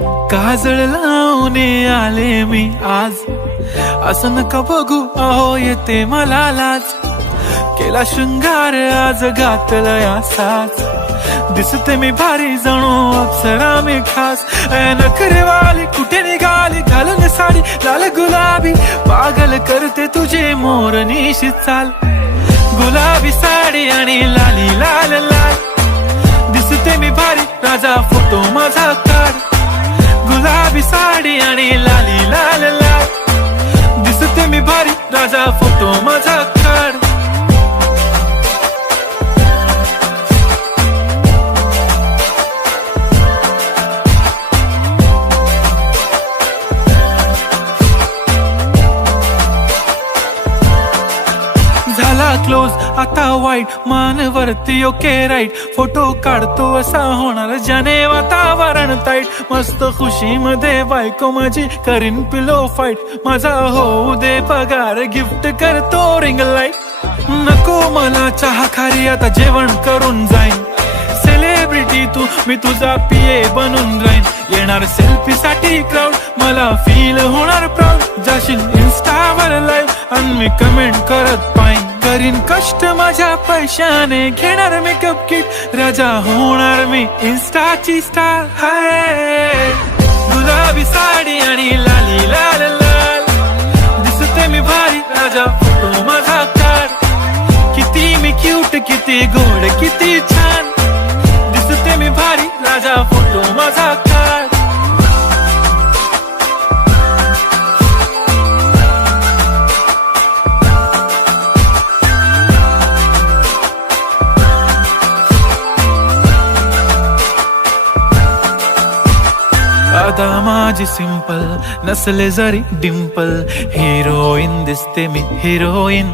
काजळ लावून आले मी आज, असं नका बघू अहो येते मला लाज. केला शृंगार आज घातलाय असाच, दिसते मी भारी जणू अप्सरा मी खास. नखरेवाली कुठे निघाली घालून साडी लाल गुलाबी, पागल करते तुझे मोरनीशी चाल. गुलाबी साडी आणि लाली लाल लाल, दिसते मी भारी राजा फोटो माझा काढ. गुलाबी साडी आणि लाली लाल लाल, दिसते मी भारी राजा फोटो माझा काढ. झाला क्लोज आता वाईट, मानवरती ओके राईट. फोटो काढतो असा होणार ज्याने वातावरण ताईट. मस्त खुशी मध्ये बायको माझी करीन पिलो फाईट. माझा होऊ दे पगार गिफ्ट करतो रिंग लाईट. नको मला चहा खारी आता जेवण करून जाईन. सेलिब्रिटी तू मी तुझा पिये बनून राहीन. येणार सेल्फी साठी क्राऊड मला फील होणार प्राऊड. जाशील इन्स्टावर लाईव्ह आणि मी कमेंट करत पाईन. करीन कष्ट माझ्या पैशाने घेणार मेकअप किट. राजा होणार मी इन्स्टाची स्टार. हाय गुलाबी साडी आणि लाली लाल लाल, दिसते मी भारी राजा फोटो माझा काढ. किती मी क्यूट किती गोड किती छान, दिसते मी भारी राजा फोटो माझा काढ. आता माझी सिंपल नसले जरी डिंपल, हिरोईन दिसते मी हिरोईन.